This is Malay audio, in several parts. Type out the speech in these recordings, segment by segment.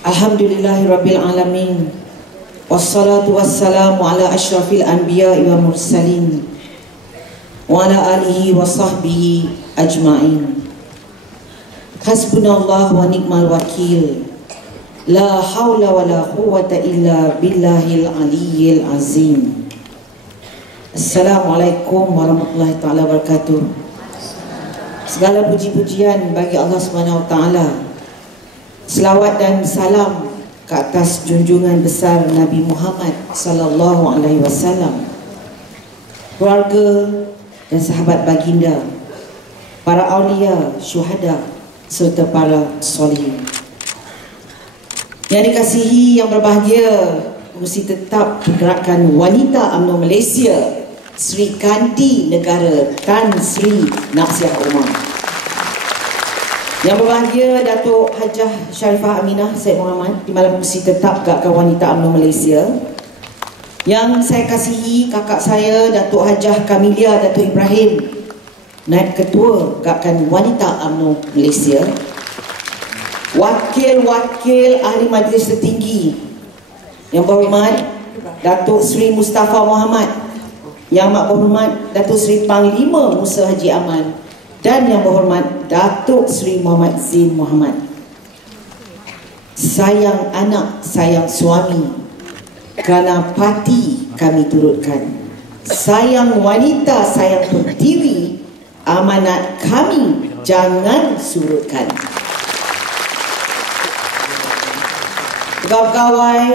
Alhamdulillahirabbil alamin. Wassalatu wassalamu ala asyrafil anbiya'i wa mursalin wa ala alihi wa sahbihi ajma'in. Hasbunallahu wa ni'mal wakil. La hawla wa la quwwata illa billahil aliyyil azim. Assalamualaikum warahmatullahi ta'ala wabarakatuh. Segala puji-pujian bagi Allah Subhanahu wa ta'ala. Selawat dan salam ke atas junjungan besar Nabi Muhammad sallallahu alaihi wasallam, keluarga dan sahabat baginda, para aulia, syuhada serta para solihin. Yang dikasihi, yang berbahagia, Pengerusi Tetap Pergerakan Wanita UMNO Malaysia Sri Kandi Negara Tan Sri Naksiah Umar. Yang berbahagia Datuk Hajah Sharifah Aminah Syed Muhammad, Timbalan Pengerusi Tetap Gerakan Wanita UMNO Malaysia. Yang saya kasihi kakak saya Datuk Hajah Kamilia Datuk Ibrahim, Naib Ketua Gerakan Wanita UMNO Malaysia. Wakil-wakil Ahli Majlis Tertinggi yang berhormat Datuk Sri Mustafa Muhammad, yang amat berhormat Datuk Sri Panglima Musa Haji Aman, dan yang berhormat Datuk Sri Muhammad Zin Muhammad. Sayang anak, sayang suami, kerana parti kami turutkan. Sayang wanita, sayang pertiwi, amanat kami jangan surutkan. Pegawai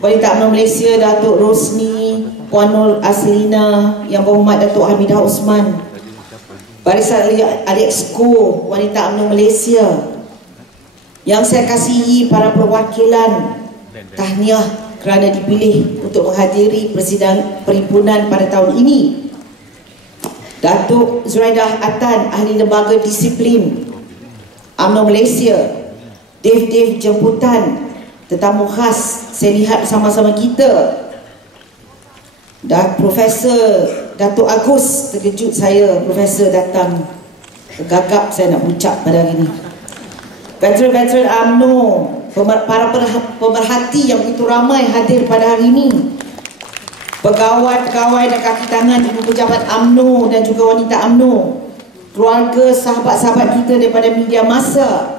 Wanita UMNO Malaysia Datuk Rosni, Puan Nur Aslina, yang berhormat Datuk Hamidah Osman, Barisan Adik Exco Wanita UMNO Malaysia. Yang saya kasihi para perwakilan, tahniah kerana dipilih untuk menghadiri perhimpunan pada tahun ini. Datuk Zuraidah Atan, Ahli Lembaga Disiplin UMNO Malaysia, Dev jemputan, tetamu khas saya lihat bersama-sama kita. Dan Profesor Datuk Agus, terkejut saya Profesor datang, gagap saya nak ucap pada hari ini. Veteran UMNO, para pemerhati yang begitu ramai hadir pada hari ini, pegawai dan kaki tangan ibu pejabat UMNO dan juga wanita UMNO, keluarga, sahabat-sahabat kita daripada media massa,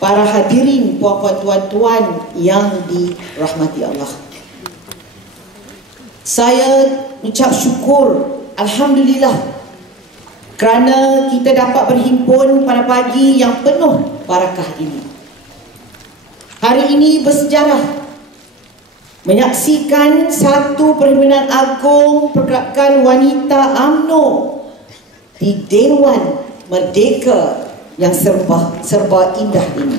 para hadirin, puan-puan, tuan-tuan yang dirahmati Allah. Saya ucap syukur, Alhamdulillah, kerana kita dapat berhimpun pada pagi yang penuh barakah ini. Hari ini bersejarah, menyaksikan satu perhimpunan agung pergerakan wanita UMNO di Dewan Merdeka yang serba indah ini.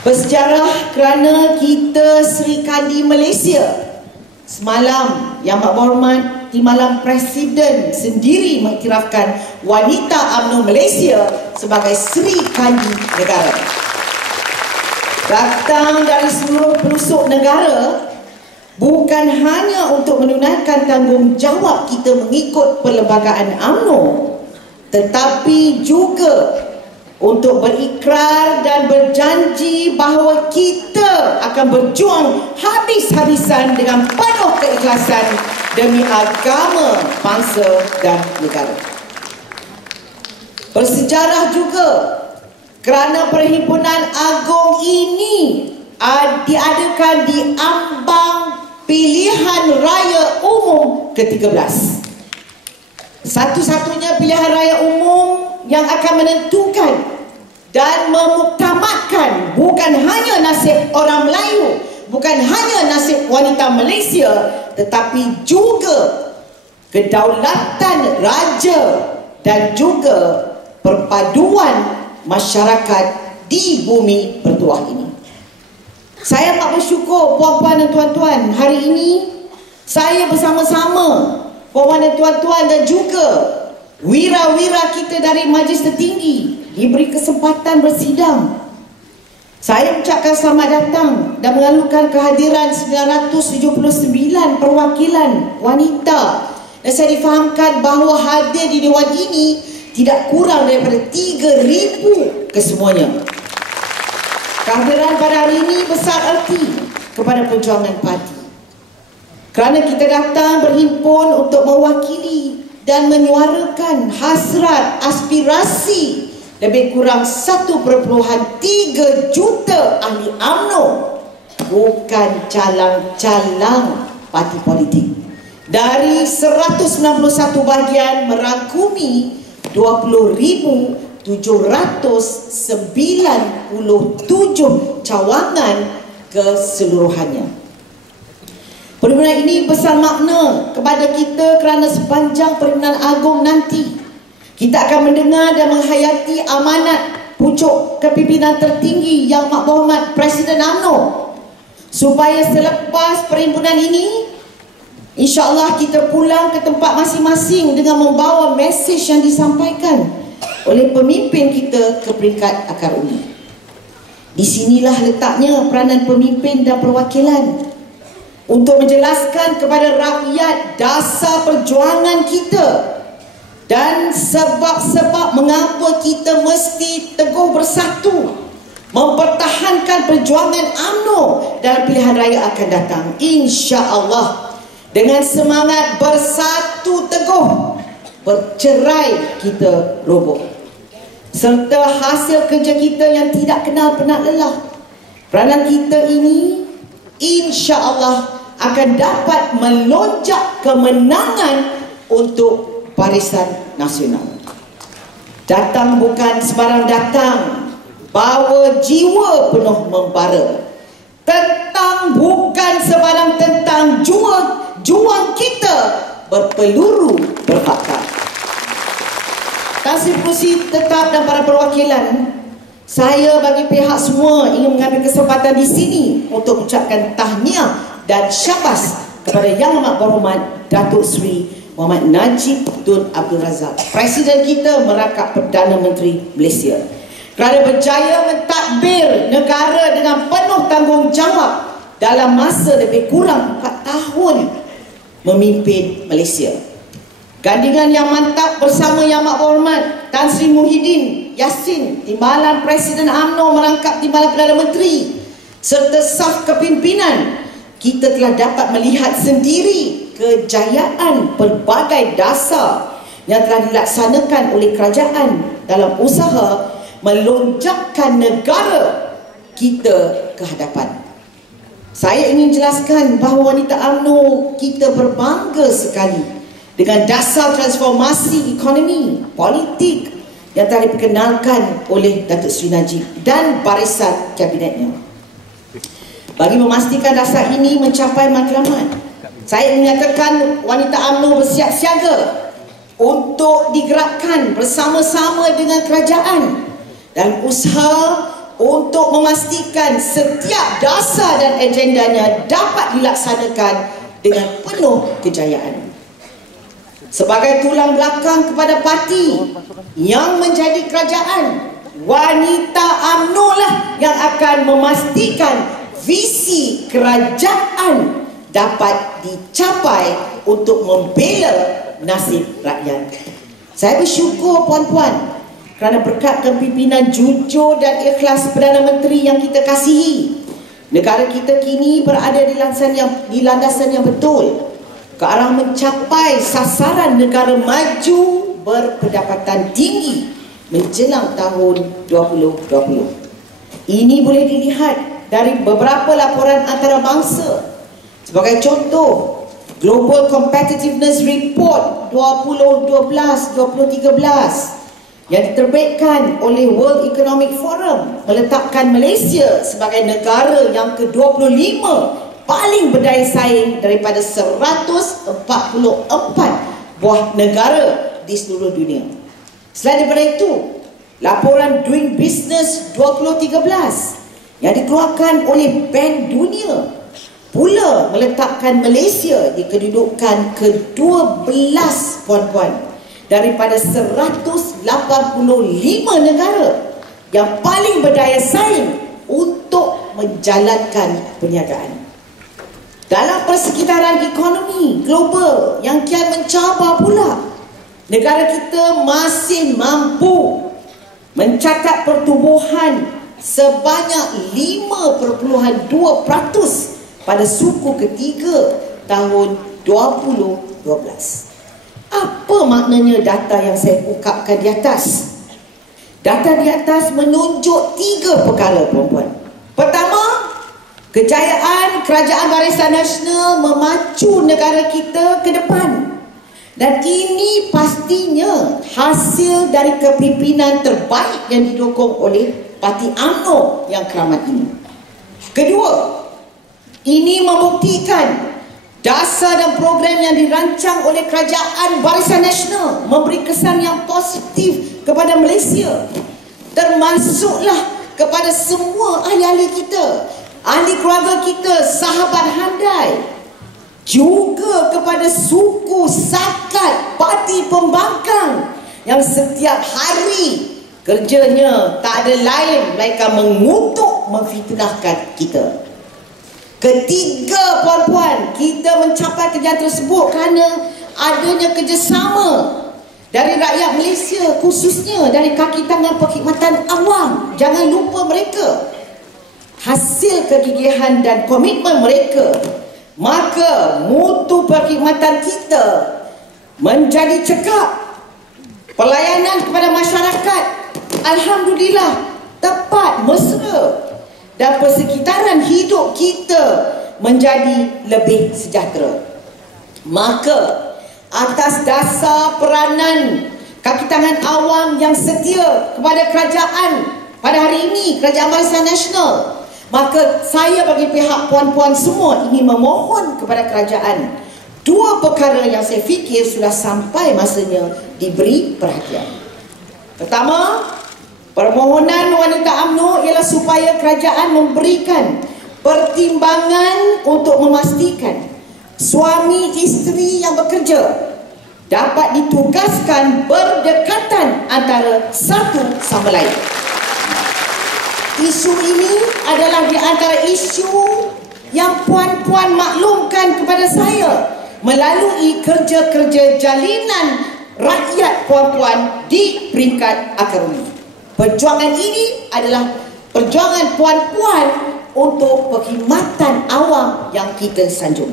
Bersejarah kerana kita Sri Kandi Malaysia semalam, yang amat berhormat Timbalan Presiden sendiri mengiktirafkan wanita UMNO Malaysia sebagai Sri Kandi Negara. Datang dari seluruh pelosok negara, bukan hanya untuk menunaikan tanggungjawab kita mengikut perlembagaan UMNO, tetapi juga untuk berikrar dan berjanji bahawa kita akan berjuang habis-habisan dengan penuh keikhlasan demi agama, bangsa dan negara. Bersejarah juga kerana perhimpunan agung ini diadakan di ambang pilihan raya umum ke-13. Satu-satunya pilihan raya umum yang akan menentukan dan memuktamadkan bukan hanya nasib orang Melayu, bukan hanya nasib wanita Malaysia, tetapi juga kedaulatan raja dan juga perpaduan masyarakat di bumi bertuah ini. Saya amat bersyukur puan-puan dan tuan-tuan, hari ini saya bersama-sama puan-puan dan tuan-tuan dan juga wira-wira kita dari Majlis Tertinggi diberi kesempatan bersidang. Saya ucapkan selamat datang dan mengalukan kehadiran 979 perwakilan wanita, dan saya difahamkan bahawa hadir di dewan ini tidak kurang daripada 3,000 kesemuanya. Kehadiran pada hari ini besar arti kepada perjuangan parti. Kerana kita datang berhimpun untuk mewakili dan menyuarakan hasrat aspirasi lebih kurang 1.3 juta ahli UMNO, bukan calang-calang parti politik. Dari 191 bahagian merangkumi 20,797 cawangan keseluruhannya. Perhimpunan ini besar makna kepada kita kerana sepanjang Perhimpunan Agung nanti kita akan mendengar dan menghayati amanat pucuk kepimpinan tertinggi Yang Amat Berhormat Presiden UMNO, supaya selepas perhimpunan ini insya-Allah kita pulang ke tempat masing-masing dengan membawa mesej yang disampaikan oleh pemimpin kita ke peringkat akar umum. Di sinilah letaknya peranan pemimpin dan perwakilan untuk menjelaskan kepada rakyat dasar perjuangan kita dan sebab-sebab mengapa kita mesti teguh bersatu mempertahankan perjuangan UMNO dalam pilihan raya akan datang. Insya-Allah dengan semangat bersatu teguh, bercerai kita roboh, serta hasil kerja kita yang tidak kenal penat lelah. Peranan kita ini insya-Allah akan dapat melonjak kemenangan untuk Barisan Nasional. Datang bukan sebarang datang, bawa jiwa penuh membara. Tentang bukan sebarang tentang, juang kita berpeluru berbakar. Tansir Kerusi Tetap dan para perwakilan, saya bagi pihak semua ingin mengambil kesempatan di sini untuk ucapkan tahniah dan syabas kepada Yang Amat Berhormat Datuk Seri Muhammad Najib Tun Abdul Razak, Presiden kita merangkap Perdana Menteri Malaysia, kerana berjaya mentadbir negara dengan penuh tanggungjawab dalam masa lebih kurang 4 tahun memimpin Malaysia. Gandingan yang mantap bersama Yang Amat Berhormat Tan Sri Muhyiddin Yassin, Timbalan Presiden UMNO merangkap Timbalan Perdana Menteri, serta saf kepimpinan, kita telah dapat melihat sendiri kejayaan pelbagai dasar yang telah dilaksanakan oleh kerajaan dalam usaha melonjakkan negara kita ke hadapan. Saya ingin jelaskan bahawa wanita UMNO kita berbangga sekali dengan dasar transformasi ekonomi, politik yang telah diperkenalkan oleh Datuk Seri Najib dan barisan kabinetnya. Bagi memastikan dasar ini mencapai matlamat, saya menyatakan wanita UMNO bersiap siaga untuk digerakkan bersama-sama dengan kerajaan dan usaha untuk memastikan setiap dasar dan agendanya dapat dilaksanakan dengan penuh kejayaan. Sebagai tulang belakang kepada parti yang menjadi kerajaan, wanita UMNO lah yang akan memastikan visi kerajaan dapat dicapai untuk membela nasib rakyat. Saya bersyukur puan-puan kerana berkat kepimpinan jujur dan ikhlas Perdana Menteri yang kita kasihi, negara kita kini berada di landasan yang betul ke arah mencapai sasaran negara maju berpendapatan tinggi menjelang tahun 2020. Ini boleh dilihat dari beberapa laporan antarabangsa. Sebagai contoh, Global Competitiveness Report 2012-2013 yang diterbitkan oleh World Economic Forum meletakkan Malaysia sebagai negara yang ke-25 paling berdaya saing daripada 144 buah negara di seluruh dunia. Selain daripada itu, laporan Doing Business 2013 yang dikeluarkan oleh Bank Dunia pula meletakkan Malaysia di kedudukan ke-12 puan-puan daripada 185 negara yang paling berdaya saing untuk menjalankan perniagaan. Dalam persekitaran ekonomi global yang kian mencabar pula, negara kita masih mampu mencatat pertumbuhan sebanyak 5.2% pada suku ketiga tahun 2012. Apa maknanya data yang saya ungkapkan di atas? Data di atas menunjuk 3 perkara, puan-puan. Pertama, kejayaan Kerajaan Barisan Nasional memacu negara kita ke depan. Dan ini pastinya hasil dari kepimpinan terbaik yang didukung oleh Parti UMNO yang keramat ini. Kedua, ini membuktikan dasar dan program yang dirancang oleh Kerajaan Barisan Nasional memberi kesan yang positif kepada Malaysia, termasuklah kepada semua ahli-ahli kita, ahli keluarga kita, sahabat handai, juga kepada suku Sakat Parti Pembangkang yang setiap hari kerjanya tak ada lain melainkan mengutuk, memfitnahkan kita. Ketiga, puan-puan, kita mencapai kejayaan tersebut kerana adanya kerjasama dari rakyat Malaysia, khususnya dari kaki tangan perkhidmatan awam. Jangan lupa mereka. Hasil kegigihan dan komitmen mereka, maka mutu perkhidmatan kita menjadi cekap. Pelayanan kepada masyarakat, alhamdulillah, tepat, mesra. Dan persekitaran hidup kita menjadi lebih sejahtera. Maka atas dasar peranan kaki tangan awam yang setia kepada kerajaan pada hari ini, Kerajaan Barisan Nasional, maka saya bagi pihak puan-puan semua ini memohon kepada kerajaan 2 perkara yang saya fikir sudah sampai masanya diberi perhatian. Pertama, permohonan wanita UMNO ialah supaya kerajaan memberikan pertimbangan untuk memastikan suami isteri yang bekerja dapat ditugaskan berdekatan antara satu sama lain. Isu ini adalah di antara isu yang puan-puan maklumkan kepada saya melalui kerja-kerja jalinan rakyat puan-puan di peringkat akar umum. Perjuangan ini adalah perjuangan puan-puan untuk perkhidmatan awam yang kita sanjung.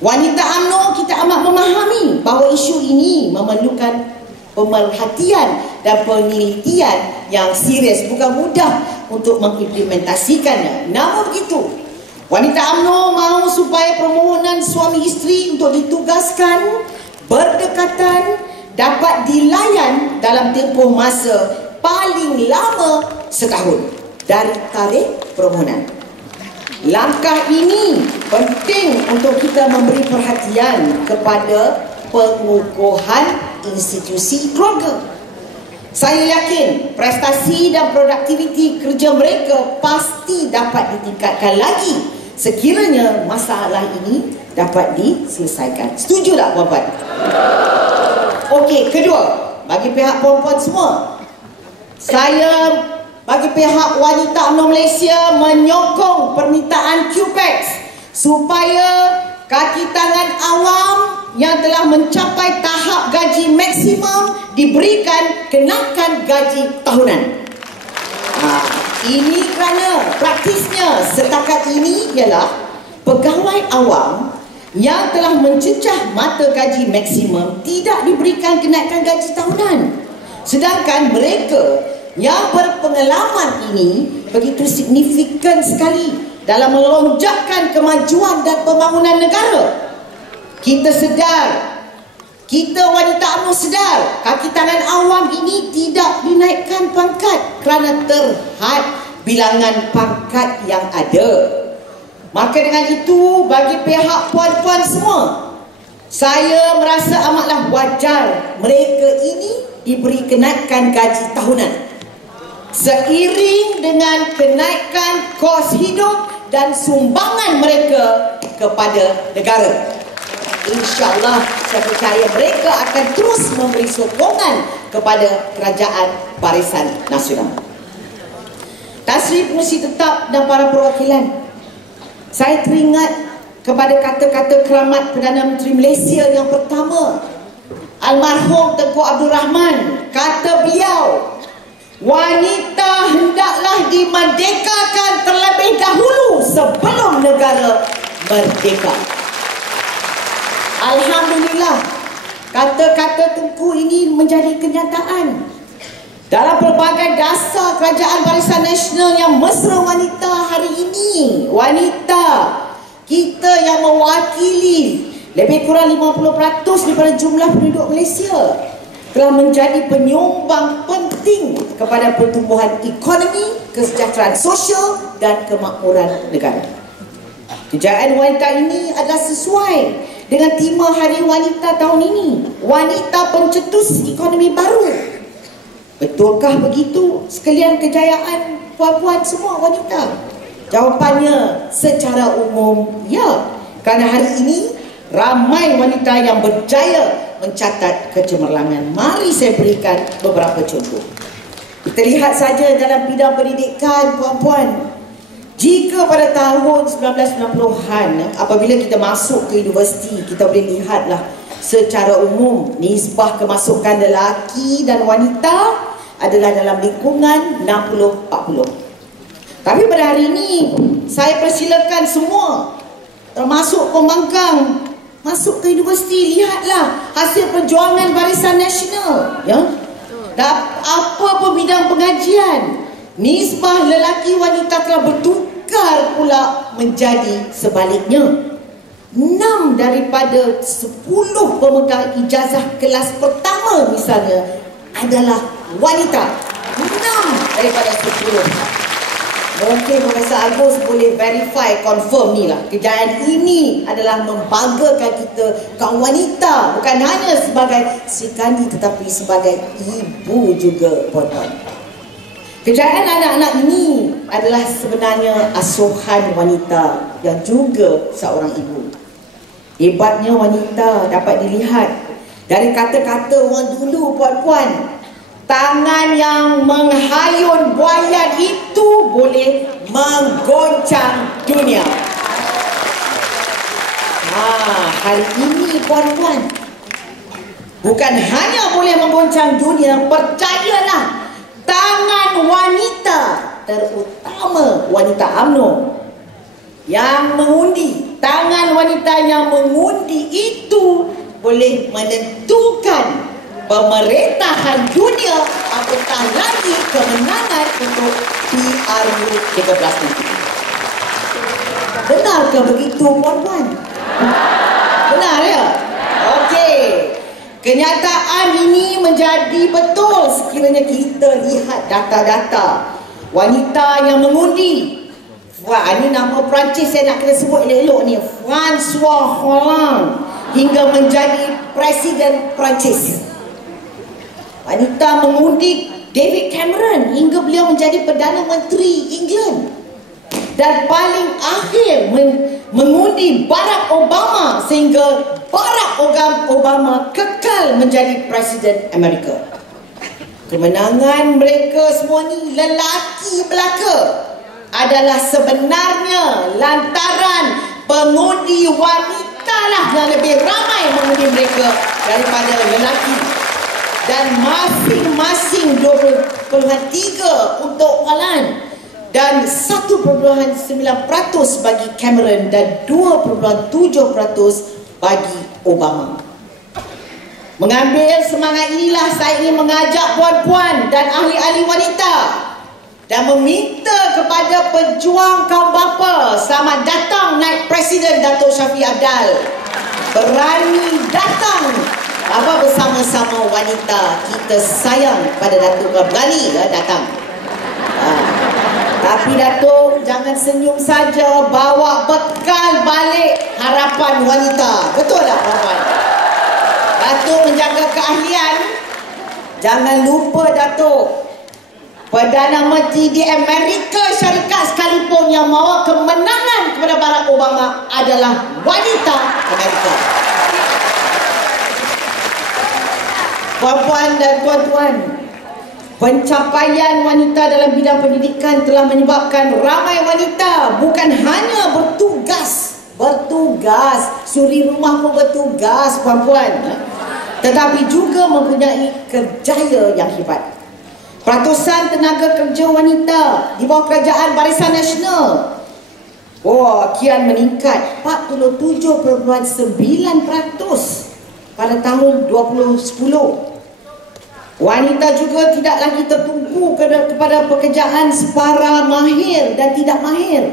Wanita UMNO kita amat memahami bahawa isu ini memerlukan pemerhatian dan penelitian yang serius. Bukan mudah untuk mengimplementasikannya. Namun begitu, wanita UMNO mahu supaya permohonan suami isteri untuk ditugaskan berdekatan dapat dilayan dalam tempoh masa paling lama setahun dari tarikh permohonan. Langkah ini penting untuk kita memberi perhatian kepada pengukuhan institusi keluarga. Saya yakin prestasi dan produktiviti kerja mereka pasti dapat ditingkatkan lagi sekiranya masalah ini dapat diselesaikan. Setuju tak, puan-puan? Okey, kedua, bagi pihak puan-puan semua, saya bagi pihak wanita UMNO Malaysia menyokong permintaan QPEX supaya kaki tangan awam yang telah mencapai tahap gaji maksimum diberikan kenakan gaji tahunan. Ini kerana praktisnya setakat ini ialah pegawai awam yang telah mencecah mata gaji maksimum tidak diberikan kenaikan gaji tahunan. Sedangkan mereka yang berpengalaman ini begitu signifikan sekali dalam melonjakkan kemajuan dan pembangunan negara. Kita sedar, kita wanita UMNO sedar, kaki tangan awam ini tidak dinaikkan pangkat kerana terhad bilangan pangkat yang ada. Maka dengan itu, bagi pihak puan-puan semua, saya merasa amatlah wajar mereka ini diberi kenaikan gaji tahunan seiring dengan kenaikan kos hidup dan sumbangan mereka kepada negara. InsyaAllah saya percaya mereka akan terus memberi sokongan kepada Kerajaan Barisan Nasional. Tasrif Pengerusi Tetap dan para perwakilan, saya teringat kepada kata-kata keramat Perdana Menteri Malaysia yang pertama, almarhum Tengku Abdul Rahman. Kata beliau, wanita hendaklah dimerdekakan terlebih dahulu sebelum negara merdeka. Alhamdulillah, kata-kata Tengku ini menjadi kenyataan. Dalam pelbagai dasar Kerajaan Barisan Nasional yang mesra wanita hari ini, wanita kita yang mewakili lebih kurang 50% daripada jumlah penduduk Malaysia telah menjadi penyumbang penting kepada pertumbuhan ekonomi, kesejahteraan sosial dan kemakmuran negara. Kejayaan wanita ini adalah sesuai dengan tema Hari Wanita tahun ini, wanita pencetus ekonomi baru. Betulkah begitu sekalian kejayaan puan-puan semua wanita? Jawapannya secara umum ya, kerana hari ini ramai wanita yang berjaya mencatat kecemerlangan. Mari saya berikan beberapa contoh. Kita lihat saja dalam bidang pendidikan, puan-puan. Jika pada tahun 1990-an apabila kita masuk ke universiti, kita boleh lihatlah secara umum nisbah kemasukan lelaki dan wanita adalah dalam lingkungan 60-40. Tapi pada hari ini saya persilakan semua termasuk pembangkang masuk ke universiti, lihatlah hasil perjuangan Barisan Nasional, ya. Dan apa bidang pengajian, nisbah lelaki wanita telah bertukar pula menjadi sebaliknya. 6 daripada 10 pemegang ijazah kelas pertama misalnya adalah wanita. 6 daripada 10. Mungkin Profesor Agus boleh verify, confirm ni lah. Kejayaan ini adalah membanggakan kita kaum wanita, bukan hanya sebagai Sri Kandi tetapi sebagai ibu juga, puan-puan. Kejayaan anak-anak ini adalah sebenarnya asuhan wanita yang juga seorang ibu. Hebatnya wanita dapat dilihat dari kata-kata orang dulu, puan-puan. Tangan yang menghayun buaya itu boleh menggoncang dunia. Hari ini, puan-puan, bukan hanya boleh menggoncang dunia, percayalah, tangan wanita, terutama wanita UMNO yang mengundi, tangan wanita yang mengundi itu boleh menentukan pemerintahan dunia, apatah lagi kemenangan untuk PRU 13 nanti. Benarkah begitu, puan-puan? Benar ya? Okey. Kenyataan ini menjadi betul sekiranya kita lihat data-data wanita yang mengundi. Wah, ini nama Perancis saya nak kena sebut elok-elok ni. François Hollande hingga menjadi Presiden Perancis. Wanita mengundi David Cameron hingga beliau menjadi Perdana Menteri England. Dan paling akhir mengundi Barack Obama sehingga Barack Obama kekal menjadi Presiden Amerika. Kemenangan mereka semua ni lelaki belaka adalah sebenarnya lantaran pengundi wanita lah yang lebih ramai mengundi mereka daripada lelaki. Dan masing-masing 20.3 untuk Holland dan 1.9% bagi Cameron dan 2.7% bagi Obama. Mengambil semangat inilah saya ingin mengajak puan-puan dan ahli-ahli wanita dan meminta kepada pejuang kaum bapa, selamat datang naik Presiden Dato' Shafie Apdal. Berani datang bersama-sama wanita. Kita sayang pada Datuk, berani datang. Tapi Datuk jangan senyum saja, bawa bekal balik harapan wanita. Betul tak, puan-puan? Datuk menjaga keahlian. Jangan lupa Datuk, Perdana Menteri di Amerika Syarikat sekalipun yang membawa kemenangan kepada Barack Obama adalah wanita Amerika. Puan-puan dan tuan-tuan, pencapaian wanita dalam bidang pendidikan telah menyebabkan ramai wanita bukan hanya bertugas, suri rumah pun bertugas, puan-puan, tetapi juga mempunyai kerjaya yang hebat. Peratusan tenaga kerja wanita di bawah Kerajaan Barisan Nasional, kian meningkat 47.9% pada tahun 2010. Wanita juga tidak lagi tertumpu kepada pekerjaan separa mahir dan tidak mahir.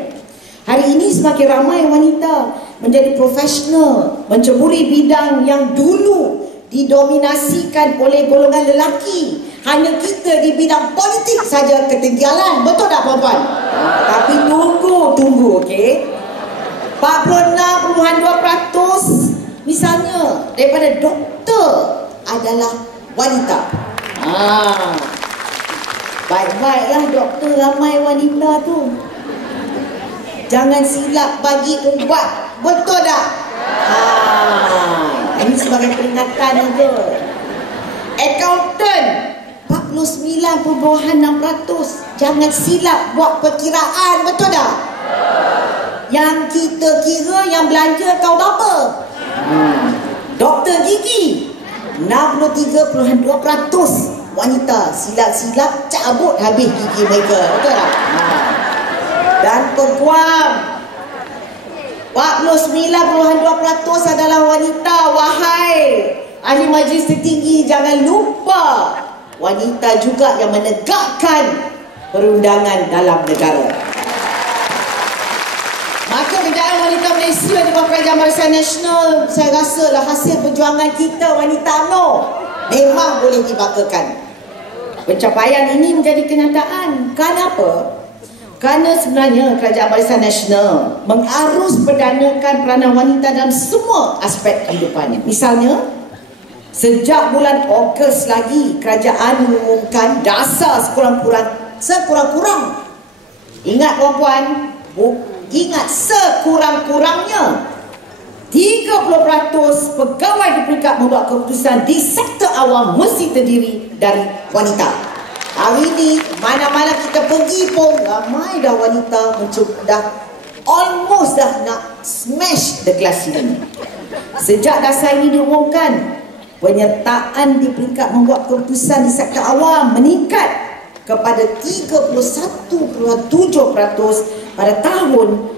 Hari ini semakin ramai wanita menjadi profesional, menceburi bidang yang dulu didominasikan oleh golongan lelaki. Hanya kita di bidang politik saja ketinggalan. Betul tak puan-puan? Tapi tunggu, okey? 46.2% misalnya daripada doktor adalah wanita. Baik-baiklah doktor ramai wanita tu. Jangan silap bagi ubat. Betul tak? Ini sebagai peringatan aja. Accountant 49.6%. Jangan silap buat perkiraan. Betul tak? Yang kita kira yang belanja kau berapa? Doktor gigi 63.2% wanita. Silap-silap cabut habis gigi mereka. Betul tak? Dan peguam 49.2% adalah wanita. Wahai ahli majlis tertinggi, jangan lupa wanita juga yang menegakkan perundangan dalam negara. Maka Kerajaan Wanita Malaysia di bawah Kerajaan Barisan Nasional, saya rasa lah hasil perjuangan kita wanita UMNO memang boleh dibanggakan. Pencapaian ini menjadi kenyataan. Kenapa? Kerana sebenarnya Kerajaan Barisan Nasional mengarus perdanakan peranan wanita dalam semua aspek kehidupannya. Misalnya, sejak bulan Ogos lagi kerajaan mengumumkan dasar sekurang-kurang. Ingat puan-puan, ingat sekurang-kurangnya 30% pegawai di peringkat membuat keputusan di sektor awam mesti terdiri dari wanita. Hari ini mana-mana kita pergi pun ramai dah wanita almost dah nak smash the glass ceiling. Sejak dasar ini diumumkan, penyertaan di peringkat membuat keputusan di sektor awam meningkat kepada 31.7% pada tahun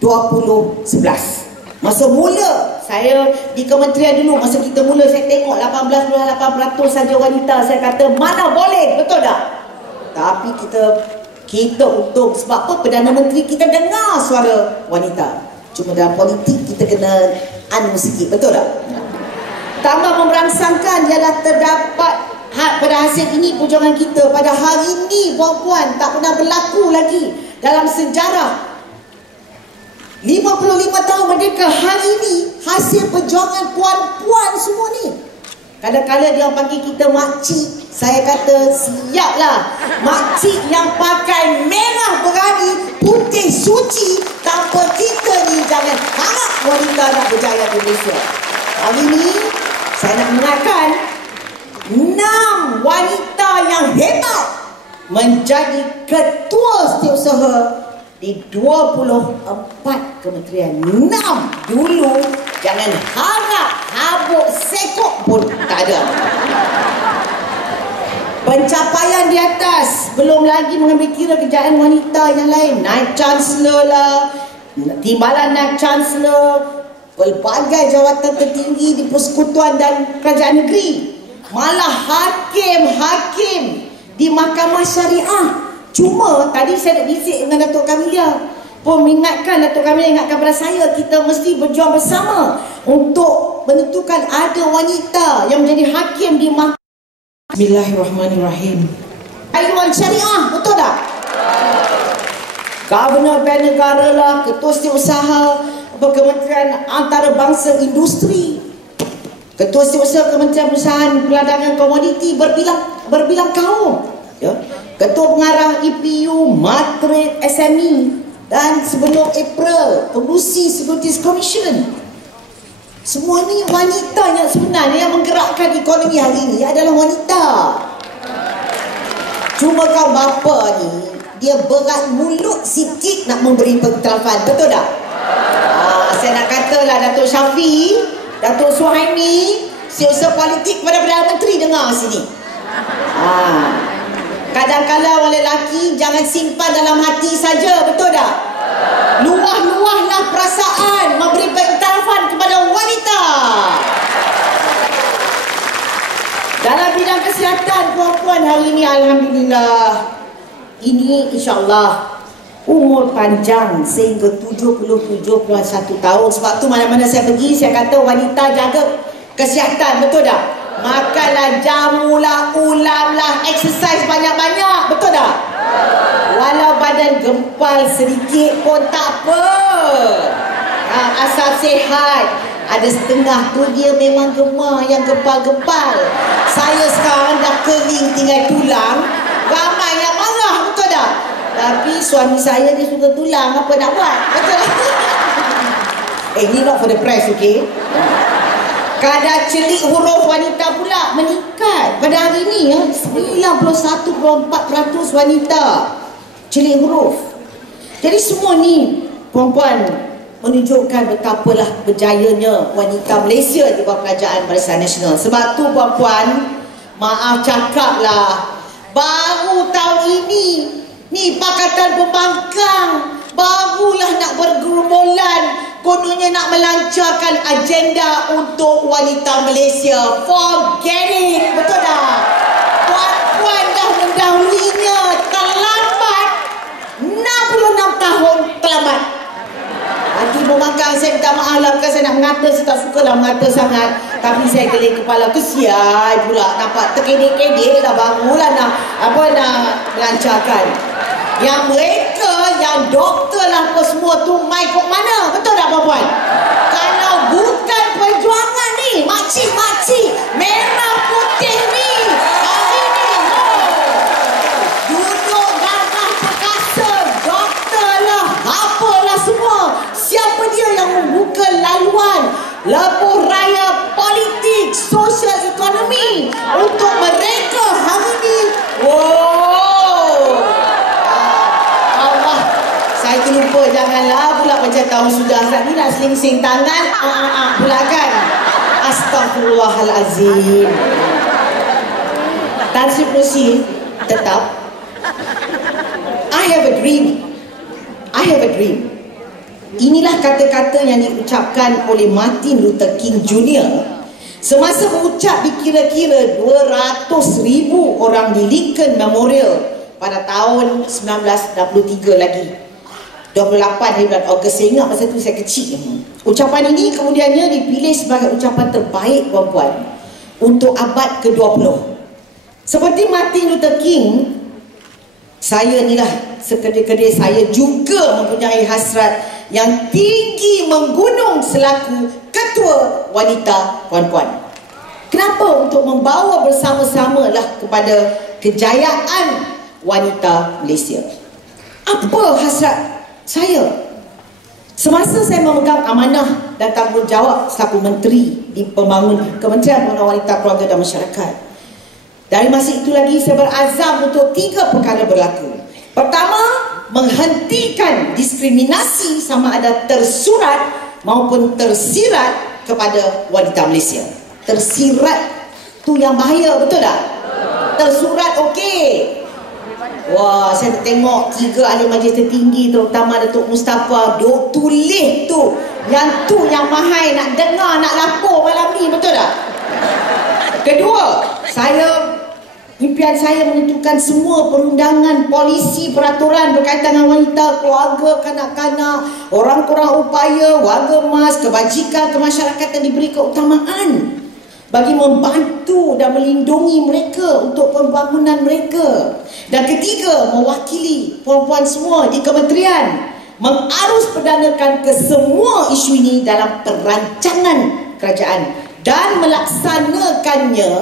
2011. Masa mula saya di kementerian dulu, masa kita mula saya tengok 18.8% saja wanita. Saya kata mana boleh, betul tak? Tapi kita untung. Sebab apa? Perdana Menteri kita dengar suara wanita. Cuma dalam politik kita kena sikit, betul tak? Tambah memberangsangkan ialah terdapat pada hasil ini perjuangan kita. Pada hari ini puan-puan, tak pernah berlaku lagi dalam sejarah 55 tahun merdeka. Hari ini hasil perjuangan puan-puan semua ni. Kadang-kadang dia panggil kita makcik. Saya kata siaplah. Makcik yang pakai merah berani, putih suci. Tanpa kita ni jangan harap wanita nak berjaya di Malaysia. Hari ini saya nak mengingatkan 6 wanita yang hebat menjadi ketua setiausaha di 24 kementerian. 6 dulu, jangan harap habuk sekok pun tak ada. Pencapaian di atas belum lagi mengambil kira kerjaan wanita yang lain. Naib Chancellor lah, timbalan Naib Chancellor, pelbagai jawatan tertinggi di persekutuan dan kerajaan negeri, malah hakim-hakim di Mahkamah Syariah. Cuma tadi saya nak bisik dengan Datuk Kamilia pun mengingatkan, Datuk Kamilia ingatkan kepada saya, kita mesti berjuang bersama untuk menentukan ada wanita yang menjadi hakim di Mahkamah. Bismillahirrahmanirrahim. Dewan Syariah, betul tak? Governor Bank Negara lah, Ketua Setiausaha Kementerian Antarabangsa Industri, Ketua Setiausaha Kementerian Perusahaan Perdagangan Komoditi berbilang kaum, ya? Ketua Pengarah EPU, Matrade SME, dan sebelum April Pengurusi Securities Commission. Semua ni wanita yang sebenarnya yang menggerakkan ekonomi hari ini adalah wanita. Cuma kau bapa ni, dia berat mulut sikit nak memberi pengetahuan, betul tak? Saya nak katalah Datuk Syafi, Datuk Suhaimi, setiausaha politik kepada Perdana Menteri dengar sini. Kadang-kadang orang lelaki jangan simpan dalam hati saja, betul tak? Luah-luahlah perasaan, memberi pengiktirafan kepada wanita. Dalam bidang kesihatan puan-puan hari ini, alhamdulillah, ini insya-Allah umur panjang sehingga 70-71 tahun. Sebab tu mana-mana saya pergi, saya kata wanita jaga kesihatan, betul tak? Makanlah jamu lah, ulam lah, exercise banyak-banyak, betul tak? Walau badan gempal sedikit pun tak apa, asal sihat. Ada setengah tu dia memang gemar, yang gempal-gempal. Saya sekarang dah kering tinggal tulang, ramai yang marah, betul tak? Tapi suami saya dia suka tulang, apa nak buat, betul tak? Ni not for the press, okay? Kadar celik huruf wanita pula meningkat. Pada hari ini 91.4% wanita celik huruf. Jadi semua ni puan-puan menunjukkan betapalah berjayanya wanita Malaysia di bawah kerajaan Barisan Nasional. Sebab tu puan-puan, maaf cakaplah, baru tahun ini ni Pakatan Pembangkang barulah nak bergerombolan, kononnya nak melancarkan agenda untuk wanita Malaysia. Forget it, betul tak? Puan-puan dah mendahulunya, terlambat 66 tahun terlambat. Hati Pembangkang, saya minta maaf lah, bukan saya nak mengata, saya tak suka lah mengata sangat, tapi saya geling kepala, kesian pula nampak terkedek-kedek lah, barulah nak melancarkan. Yang mereka, yang doktor lah apa semua tu mai kok mana, betul tak puan-puan? Kalau bukan perjuangan ni, makcik-makcik merah putih ni hari ni duduk gagah perkasa, doktor lah, apalah semua. Siapa dia yang membuka laluan lebuh raya politik, sosial ekonomi untuk mereka hari ni? Saya terlupa, janganlah pula macam tahun sudah ni nak seling-seling tangan pula kan. Astaghfirullahalazim. Tan Sri Musi tetap, I have a dream. I have a dream. Inilah kata-kata yang diucapkan oleh Martin Luther King Jr. semasa mengucap di kira-kira 200,000 orang di Lincoln Memorial pada tahun 1963 lagi. 28 bulan Ogos, saya ingat masa tu saya kecil. Ucapan ini kemudiannya dipilih sebagai ucapan terbaik puan-puan untuk abad ke-20. Seperti Martin Luther King, saya ni lah sekedar-kedar saya juga mempunyai hasrat yang tinggi menggunung selaku ketua wanita puan-puan. Kenapa? Untuk membawa bersama-sama lah kepada kejayaan wanita Malaysia. Apa hasrat saya? Semasa saya memegang amanah dan tanggungjawab selaku menteri di Kementerian Pembangunan Wanita, Keluarga dan Masyarakat, dari masa itu lagi saya berazam untuk 3 perkara berlaku. Pertama, menghentikan diskriminasi sama ada tersurat maupun tersirat kepada wanita Malaysia. Tersirat tu yang bahaya, betul tak? Tersurat okey. Wah, saya tengok 3 ahli majlis tertinggi, terutama Datuk Mustafa, duk tulis tu. Yang mahal nak dengar, nak lapor malam ni, betul tak? Kedua, impian saya menentukan semua perundangan, polisi, peraturan berkaitan dengan wanita, keluarga, kanak-kanak, orang kurang upaya, warga emas, kebajikan, kemasyarakatan diberi keutamaan bagi membantu dan melindungi mereka untuk pembangunan mereka. Dan ketiga, mewakili puan-puan semua di kementerian mengarus perdanakan ke semua isu ini dalam perancangan kerajaan dan melaksanakannya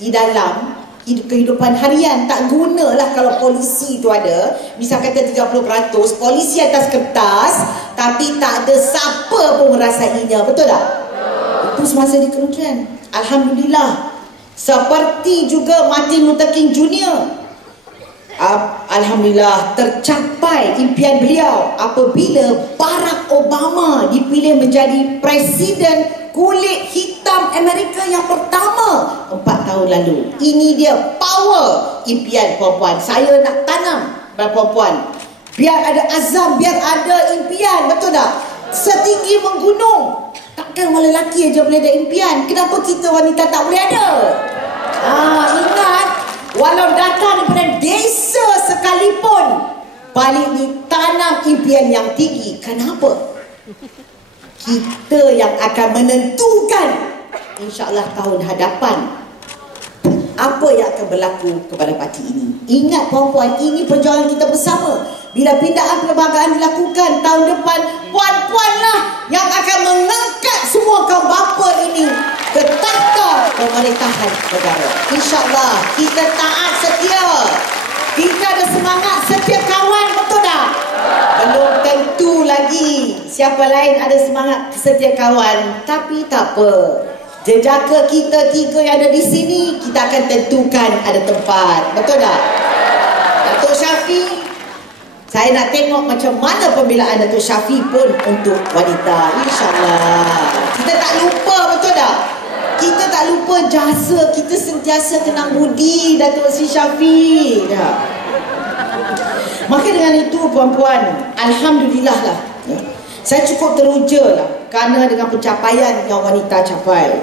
di dalam kehidupan harian. Tak gunalah kalau polisi tu ada, misal kata 30% polisi atas kertas, tapi tak ada siapa pun merasainya, betul tak? Itu semasa di kementerian. Alhamdulillah, seperti juga Martin Luther King Jr., alhamdulillah tercapai impian beliau apabila Barack Barack Obama dipilih menjadi Presiden kulit hitam Amerika yang pertama 4 tahun lalu. Ini dia power impian puan-puan. Saya nak tanam pada puan-puan, biar ada azam, biar ada impian, betul tak? Setinggi menggunung. Takkan orang lelaki aja boleh ada impian, kenapa kita wanita tak boleh ada? Ingat, walau datang daripada desa sekalipun, balik ditanam impian yang tinggi. Kenapa? Kita yang akan menentukan insya-Allah tahun hadapan apa yang akan berlaku kepada parti ini. Ingat puan-puan, ini perjuangan kita bersama. Bila pindaan perlembagaan dilakukan tahun depan, puan-puan lah yang akan mengangkat semua kaum bapa ini ke takhta pemerintahan negara. InsyaAllah kita taat setia. Kita ada semangat setia kawan, betul tak? Belum tentu lagi siapa lain ada semangat setia kawan. Tapi tak apa, jejaka kita tiga yang ada di sini, kita akan tentukan ada tempat. Betul tak? Datuk Syafi, saya nak tengok macam mana pembelaan Datuk Syafi pun untuk wanita. InsyaAllah. Kita tak lupa, betul tak? Kita tak lupa jasa kita sentiasa kenang budi Datuk Sri Syafi. Ya. Maka dengan itu puan-puan, alhamdulillah lah. Ya. Saya cukup teruja lah kerana dengan pencapaian yang wanita capai.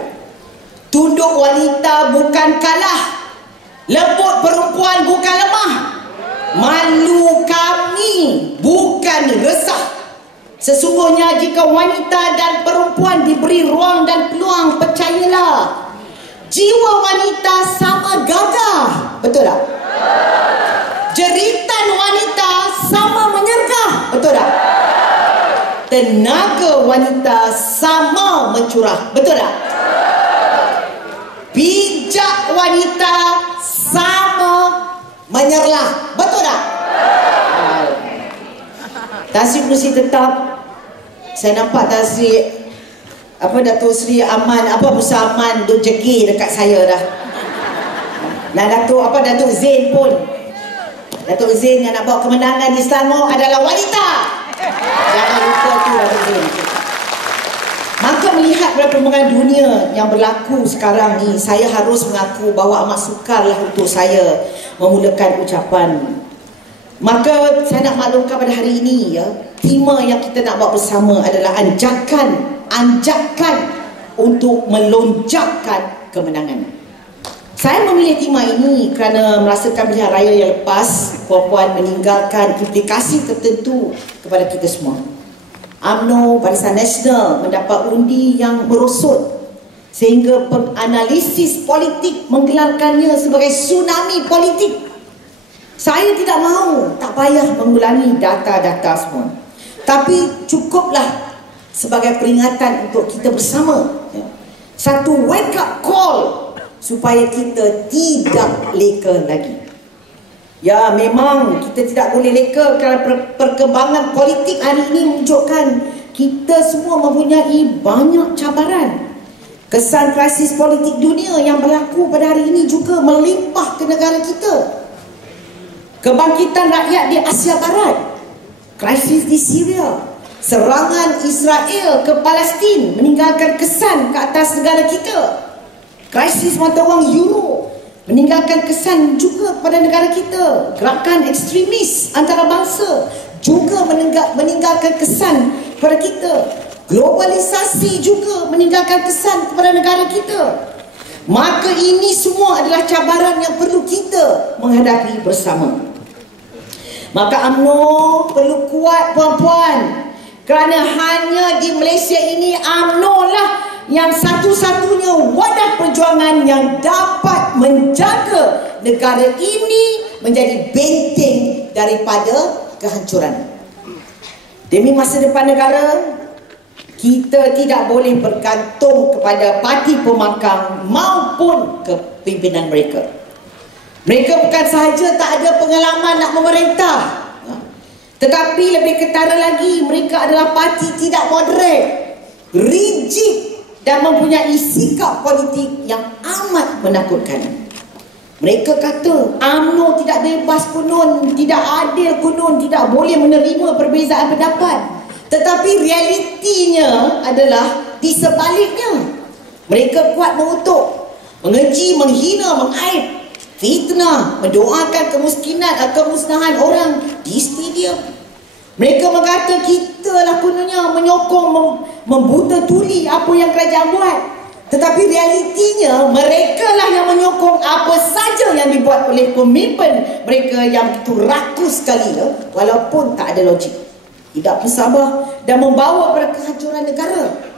Tunduk wanita bukan kalah, lembut perempuan bukan lemah, malu kami bukan resah. Sesungguhnya jika wanita dan perempuan diberi ruang dan peluang, percayalah, jiwa wanita sama gagah. Betul tak? Jeritan wanita sama menyergah. Betul tak? Tenaga wanita sama mencurah. Betul tak? Bijak wanita sama menyerlah. Betul tak? Tasik mesti tetap. Saya nampak Tasik Datuk Seri Aman, Musa Aman duk jegih dekat saya dah. Dan Datuk Zain pun. Datuk Zain yang nak bawa kemenangan di Selangor adalah wanita. Jangan lupa tu Datuk Zain. Maka melihat pada perkembangan dunia yang berlaku sekarang ni, saya harus mengaku bahawa amat sukarlah untuk saya memulakan ucapan. Maka saya nak maklumkan pada hari ini, ya, tema yang kita nak buat bersama adalah anjakan untuk melonjakkan kemenangan. Saya memilih tema ini kerana merasakan pilihan raya yang lepas, puan-puan meninggalkan implikasi tertentu kepada kita semua. UMNO, Barisan Nasional mendapat undi yang merosot sehingga penganalisis politik menggelarkannya sebagai tsunami politik. Saya tidak mahu, tak payah mengulangi data-data semua, tapi cukuplah sebagai peringatan untuk kita bersama, ya. Satu wake up call supaya kita tidak leka lagi. Ya, memang kita tidak boleh leka kerana perkembangan politik hari ini menunjukkan kita semua mempunyai banyak cabaran. Kesan krisis politik dunia yang berlaku pada hari ini juga melimpah ke negara kita. Kebangkitan rakyat di Asia Barat, krisis di Syria, serangan Israel ke Palestin meninggalkan kesan ke atas negara kita. Krisis mata wang euro meninggalkan kesan juga pada negara kita. Gerakan ekstremis antarabangsa juga meninggalkan kesan kepada kita. Globalisasi juga meninggalkan kesan kepada negara kita. Maka ini semua adalah cabaran yang perlu kita menghadapi bersama. Maka UMNO perlu kuat, puan-puan, kerana hanya di Malaysia ini UMNO lah yang satu-satunya wadah perjuangan yang dapat menjaga negara ini menjadi benteng daripada kehancuran. Demi masa depan negara, kita tidak boleh bergantung kepada parti pembangkang maupun kepimpinan mereka. Mereka bukan sahaja tak ada pengalaman nak memerintah, tetapi lebih ketara lagi, mereka adalah parti tidak moderat, rigid dan mempunyai sikap politik yang amat menakutkan. Mereka kata UMNO tidak bebas konon, tidak adil konon, tidak boleh menerima perbezaan pendapat. Tetapi realitinya adalah di sebaliknya. Mereka kuat mengutuk, mengeji, menghina, mengaib, fitnah, mendoakan kemusnahan orang di stadium. Mereka berkata kita lah kononnya menyokong, membuta tuli apa yang kerajaan buat. Tetapi realitinya mereka lah yang menyokong apa saja yang dibuat oleh pemimpin mereka yang begitu rakus sekali, walaupun tak ada logik, tidak bersabar dan membawa pada kehancuran negara.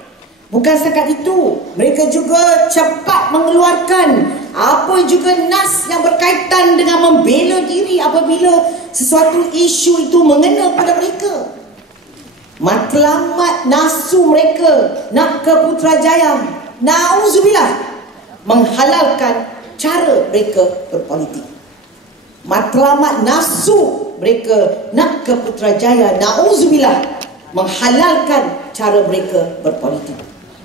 Bukan setakat itu, mereka juga cepat mengeluarkan apa juga nas yang berkaitan dengan membela diri apabila sesuatu isu itu mengena pada mereka. Matlamat nafsu mereka nak ke Putrajaya, na'udzubillah, menghalalkan cara mereka berpolitik. Matlamat nafsu mereka nak ke Putrajaya, na'udzubillah, menghalalkan cara mereka berpolitik.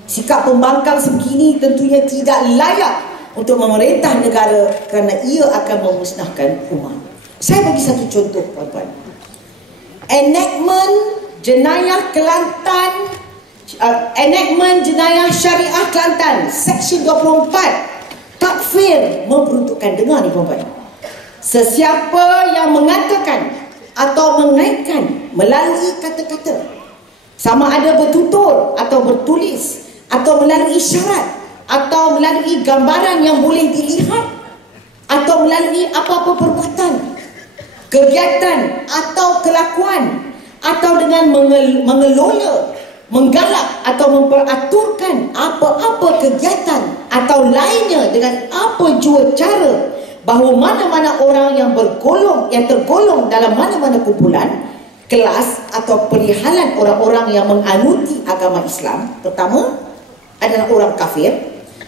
Sikap pembangkang sebegini tentunya tidak layak untuk memerintah negara kerana ia akan memusnahkan umat. Saya bagi satu contoh, puan-puan. Enactment Jenayah Kelantan, Enactment Jenayah Syariah Kelantan, Seksyen 24, takfir memperuntukkan, dengar ni puan-puan, sesiapa yang mengatakan atau mengaitkan melalui kata-kata, sama ada bertutur atau bertulis, atau melalui isyarat, atau melalui gambaran yang boleh dilihat, atau melalui apa-apa perbuatan, kegiatan atau kelakuan, atau dengan mengelola, menggalak atau memperaturkan apa-apa kegiatan atau lainnya dengan apa jua cara bahawa mana-mana orang yang tergolong dalam mana-mana kumpulan, kelas atau perihalan orang-orang yang menganuti agama Islam, pertama adalah orang kafir,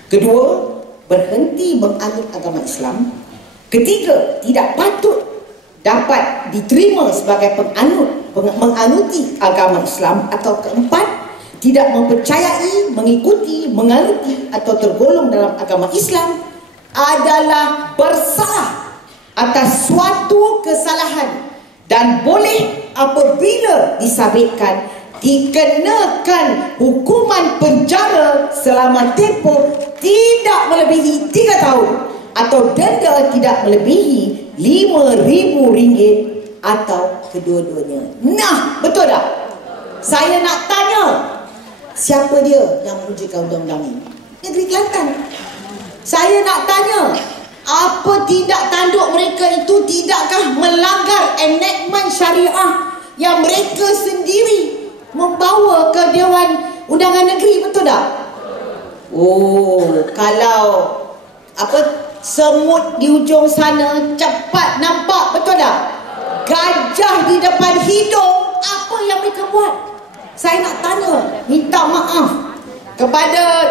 kedua berhenti menganut agama Islam, ketiga tidak patut dapat diterima sebagai menganuti agama Islam, atau keempat tidak mempercayai, mengikuti, menganuti atau tergolong dalam agama Islam adalah bersalah atas suatu kesalahan dan boleh apabila disabitkan dikenakan hukuman penjara selama tempoh tidak melebihi 3 tahun atau denda tidak melebihi RM5,000 atau kedua-duanya. Nah, betul tak? Saya nak tanya, siapa dia yang mewujudkan undang-undang ini? Negeri Kelantan. Saya nak tanya, apa tindak tanduk mereka itu tidakkah melanggar enactment syariah yang mereka sendiri membawa ke Dewan Undangan Negeri, betul tak? Oh, kalau semut di ujung sana cepat nampak, betul tak? Gajah di depan hidung, apa yang mereka buat? Saya nak tanya, minta maaf kepada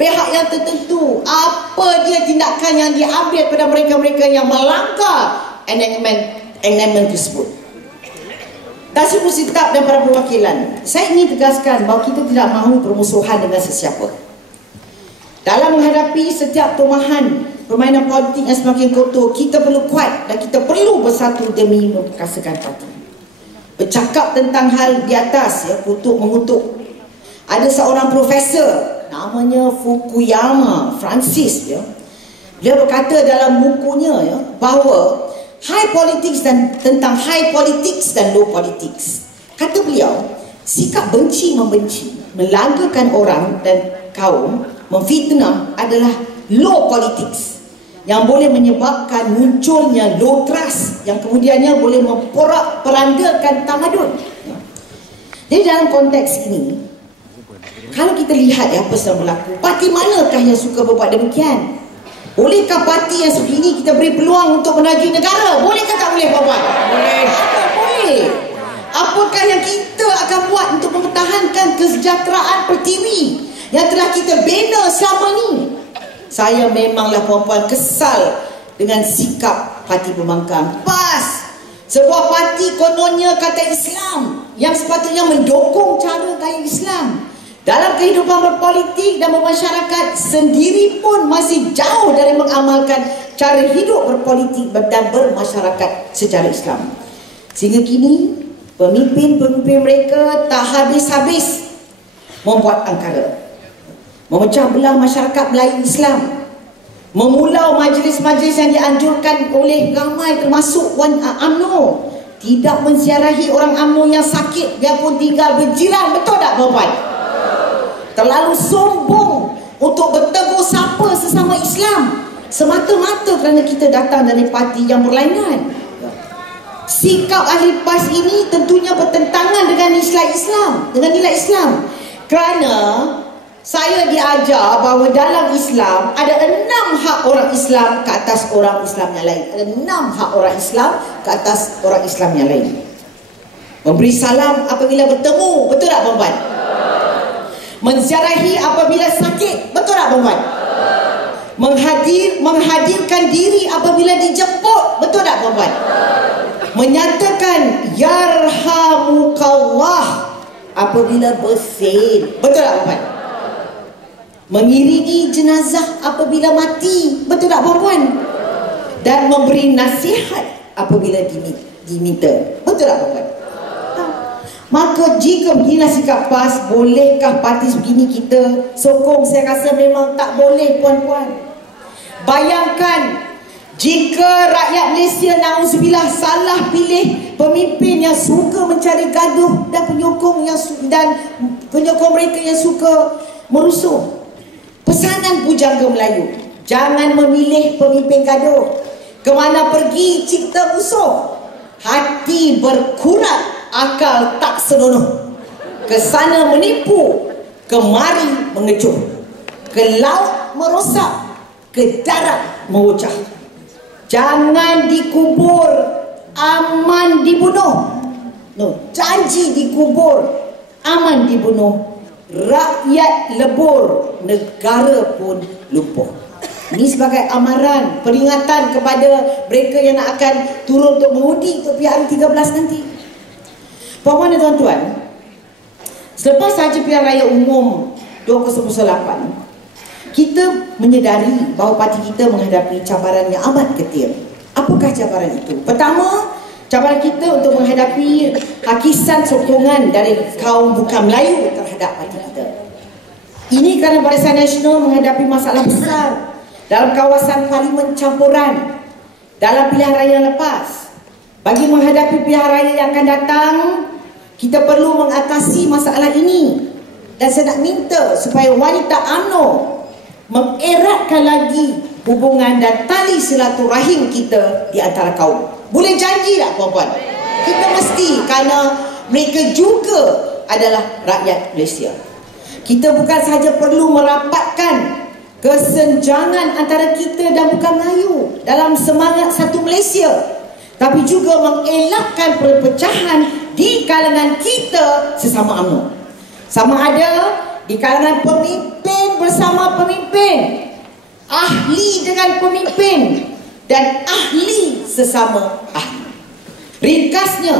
pihak yang tertentu, apa dia tindakan yang diambil pada mereka-mereka yang melanggar enactment tersebut. Tahsil Kursi Tetap dan para perwakilan, saya ingin tegaskan bahawa kita tidak mahu permusuhan dengan sesiapa. Dalam menghadapi setiap tumahan permainan politik yang semakin kotor, kita perlu kuat dan kita perlu bersatu demi memperkasakan parti. Bercakap tentang hal di atas, untuk mengutuk, ada seorang profesor namanya Fukuyama Francis, dia berkata dalam bukunya bahawa high politics dan tentang high politics dan low politics. Kata beliau, sikap benci membenci, melanggarkan orang dan kaum, memfitnah adalah low politics yang boleh menyebabkan munculnya low trust yang kemudiannya boleh memporak-perandakan tamadun. Jadi dalam konteks ini, kalau kita lihat apa yang berlaku, parti manakah yang suka berbuat demikian? Bolehkah parti yang sebegini kita beri peluang untuk menajuk negara? Bolehkah tak boleh, Bapak? Boleh. Boleh. Apakah yang kita akan buat untuk mempertahankan kesejahteraan pertiwi yang telah kita bina selama ni? Saya memanglah, puan-puan, kesal dengan sikap parti pembangkang. PAS, sebuah parti kononnya kata Islam yang sepatutnya mendukung cara gaya Islam, dalam kehidupan berpolitik dan bermasyarakat sendiri pun masih jauh dari mengamalkan cara hidup berpolitik dan bermasyarakat secara Islam. Sehingga kini Pemimpin-pemimpin mereka tak habis-habis membuat angkara, memecah belah masyarakat Melayu Islam, memulau majlis-majlis yang dianjurkan oleh ramai termasuk UMNO, tidak menziarahi orang UMNO yang sakit biarpun tinggal berjiran. Betul tak puan-puan? Terlalu sombong untuk bertegur sapa sesama Islam semata-mata kerana kita datang dari parti yang berlainan. Sikap ahli PAS ini tentunya bertentangan dengan nilai Islam. Kerana saya diajar bahawa dalam Islam ada 6 hak orang Islam ke atas orang Islam yang lain. Ada 6 hak orang Islam ke atas orang Islam yang lain. Memberi salam apabila bertemu. Betul tak puan-puan? Menziarahi apabila sakit. Betul tak puan-puan? Menghadirkan diri apabila dijemput. Betul tak puan-puan? Menyatakan yarhamukallah apabila bersin. Betul tak puan-puan? Mengiringi jenazah apabila mati. Betul tak puan-puan? Dan memberi nasihat apabila diminta. Betul tak puan-puan? Maka jika beginilah sikap PAS, bolehkah parti begini kita sokong? Saya rasa memang tak boleh puan-puan. Bayangkan jika rakyat Malaysia na'udzubillah salah pilih pemimpin yang suka mencari gaduh dan penyokong mereka yang suka merusuh. Pesanan pujangga Melayu, jangan memilih pemimpin gaduh. Kemana pergi cipta musuh, hati berkurang, akal tak senonoh. Ke sana menipu, kemari mengecuh. Ke laut merosak, ke darat mewucah. Jangan dikubur, aman dibunuh. Janji dikubur, aman dibunuh. Rakyat lebur, negara pun lumpuh. Ini sebagai amaran, peringatan kepada mereka yang akan turun untuk mengundi untuk PR13 nanti. Puan-puan dan tuan-tuan, selepas sahaja pilihan raya umum 2008, kita menyedari bahawa parti kita menghadapi cabaran yang amat ketir. Apakah cabaran itu? Pertama, cabaran kita untuk menghadapi hakisan sokongan dari kaum bukan Melayu terhadap parti kita. Ini kerana Barisan Nasional menghadapi masalah besar dalam kawasan parlimen campuran dalam pilihan raya lepas. Bagi menghadapi pilihan raya yang akan datang, kita perlu mengatasi masalah ini. Dan saya nak minta supaya wanita UMNO mengeratkan lagi hubungan dan tali silaturahim kita di antara kaum. Boleh janji tak puan-puan? Kita mesti, kerana mereka juga adalah rakyat Malaysia. Kita bukan sahaja perlu merapatkan kesenjangan antara kita dan bukan Melayu dalam semangat satu Malaysia, tapi juga mengelakkan perpecahan di kalangan kita sesama UMNO. Sama ada di kalangan pemimpin bersama pemimpin, ahli dengan pemimpin, dan ahli sesama ahli. Ringkasnya,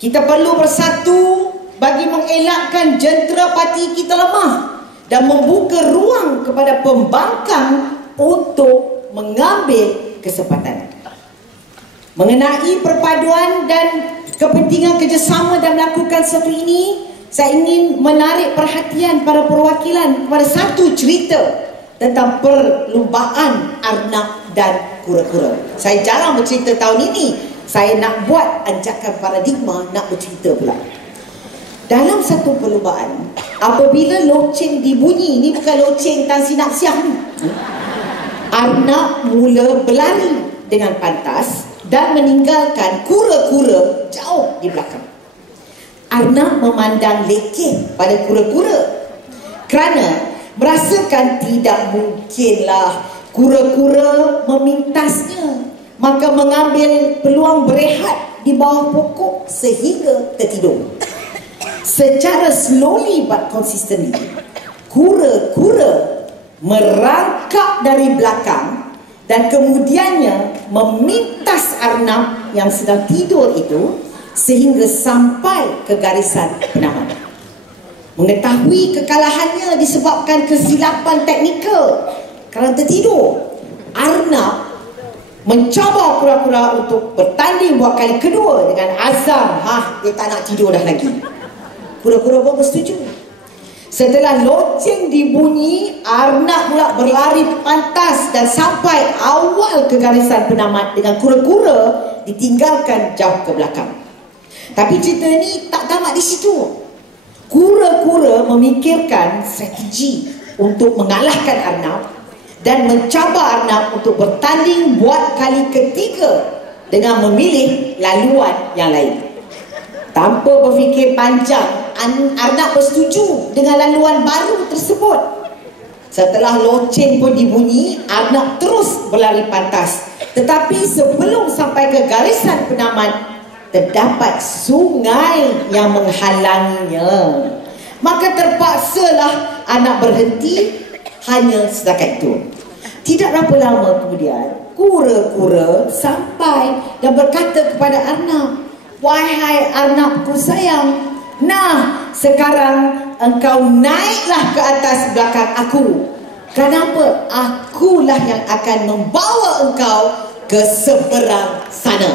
kita perlu bersatu bagi mengelakkan jentera parti kita lemah dan membuka ruang kepada pembangkang untuk mengambil kesempatan. Mengenai perpaduan dan kepentingan kerjasama dan melakukan sesuatu ini, saya ingin menarik perhatian para perwakilan kepada satu cerita tentang perlumbaan arnab dan kura-kura. Saya jarang bercerita tahun ini. Saya nak buat anjakan paradigma, nak bercerita pula. Dalam satu perlumbaan, apabila loceng dibunyi, ini bukan loceng Tan Sri Nak Siah ni, arnab mula berlari dengan pantas dan meninggalkan kura-kura jauh di belakang. Arnab memandang lekeh pada kura-kura kerana merasakan tidak mungkinlah kura-kura memintasnya, maka mengambil peluang berehat di bawah pokok sehingga tertidur. Secara slowly but consistently, kura-kura merangkak dari belakang dan kemudiannya memintas arnab yang sedang tidur itu sehingga sampai ke garisan penaman. Mengetahui kekalahannya disebabkan kesilapan teknikal kerana tertidur, arnab mencabar kura-kura untuk bertanding buat kali kedua dengan azam, dia tak nak tidur dah lagi. Kura-kura pun bersetuju. Setelah loceng dibunyi, Arnab pula berlari pantas dan sampai awal ke garisan penamat dengan kura-kura ditinggalkan jauh ke belakang. Tapi cerita ni tak tamat di situ. Kura-kura memikirkan strategi untuk mengalahkan Arnab dan mencabar Arnab untuk bertanding buat kali ketiga dengan memilih laluan yang lain. Tanpa berfikir panjang, Arnab bersetuju dengan laluan baru tersebut. Setelah loceng pun dibunyi, Arnab terus berlari pantas. Tetapi sebelum sampai ke garisan penamat, terdapat sungai yang menghalanginya. Maka terpaksalah Arnab berhenti hanya setakat itu. Tidak berapa lama kemudian, kura-kura sampai dan berkata kepada Arnab, "Wahai Arnabku sayang, nah sekarang engkau naiklah ke atas belakang aku. Kenapa? Akulah yang akan membawa engkau ke seberang sana."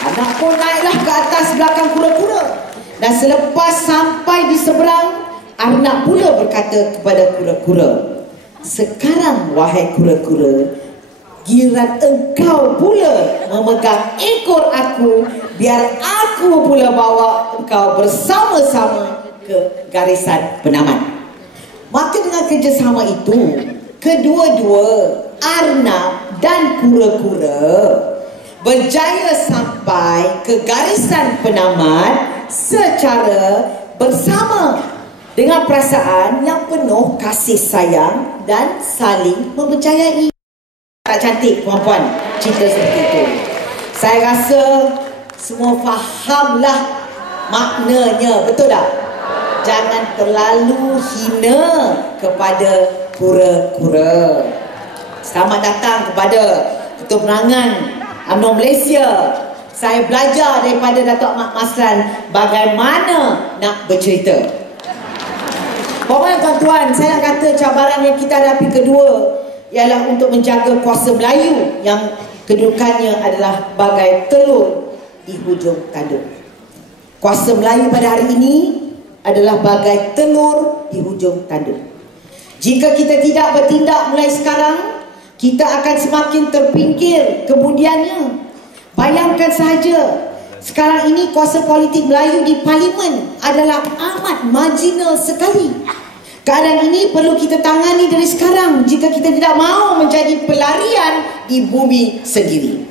Arnab pun naiklah ke atas belakang kura-kura. Dan selepas sampai di seberang, Arnab pula berkata kepada kura-kura, "Sekarang wahai kura-kura, giliran engkau pula memegang ekor aku, biar aku pula bawa engkau bersama-sama ke garisan penamat." Maka dengan kerjasama itu, kedua-dua Arnab dan kura-kura berjaya sampai ke garisan penamat secara bersama dengan perasaan yang penuh kasih sayang dan saling mempercayai. Tak cantik puan-puan cerita seperti itu? Saya rasa semua fahamlah maknanya, betul tak? Jangan terlalu hina kepada kura-kura. Selamat datang kepada Ketua Penerangan UMNO Malaysia. Saya belajar daripada Datuk Ahmad Maslan bagaimana nak bercerita. Puan-puan dan tuan-tuan, saya nak kata cabaran yang kita hadapi kedua ialah untuk menjaga kuasa Melayu yang kedudukannya adalah bagai telur di hujung tanduk. Kuasa Melayu pada hari ini adalah bagai telur di hujung tanduk. Jika kita tidak bertindak mulai sekarang, kita akan semakin terpinggir kemudiannya. Bayangkan sahaja, sekarang ini kuasa politik Melayu di Parlimen adalah amat marginal sekali. Keadaan ini perlu kita tangani dari sekarang jika kita tidak mahu menjadi pelarian di bumi sendiri.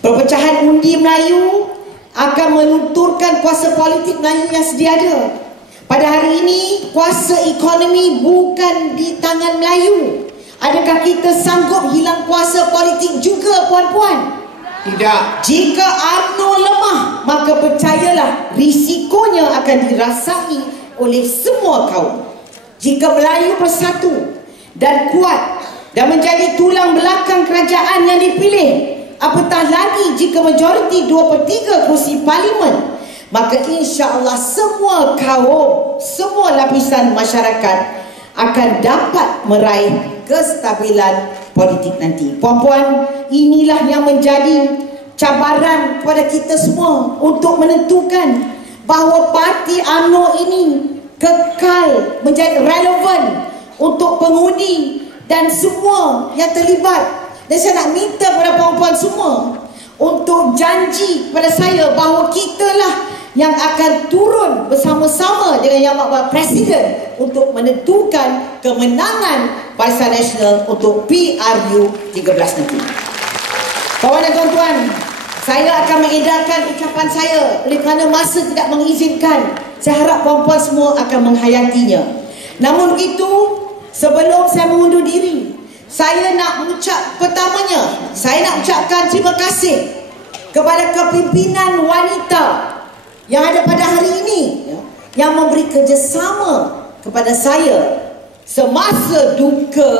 Perpecahan undi Melayu akan melunturkan kuasa politik Melayu yang sedia ada. Pada hari ini, kuasa ekonomi bukan di tangan Melayu. Adakah kita sanggup hilang kuasa politik juga, puan-puan? Tidak. Jika UMNO lemah, maka percayalah risikonya akan dirasai oleh semua kaum. Jika Melayu bersatu dan kuat dan menjadi tulang belakang kerajaan yang dipilih, apatah lagi jika majoriti 2/3 kursi parlimen, maka insya-Allah semua kaum, semua lapisan masyarakat akan dapat meraih kestabilan politik nanti. Puan-puan, inilah yang menjadi cabaran kepada kita semua untuk menentukan bahawa parti UMNO ini kekal menjadi relevan untuk pengundi dan semua yang terlibat. Dan saya nak minta kepada puan-puan semua untuk janji kepada saya bahawa kitalah yang akan turun bersama-sama dengan Yang Amat Presiden untuk menentukan kemenangan Barisan Nasional untuk PRU 13 nanti. Kawan dan tuan-tuan, saya akan mengedarkan ucapan saya oleh kerana masa tidak mengizinkan. Saya harap puan-puan semua akan menghayatinya. Namun begitu, sebelum saya mengundur diri, saya nak mengucap pertamanya, saya nak ucapkan terima kasih kepada kepimpinan wanita yang ada pada hari ini, yang memberi kerjasama kepada saya semasa duka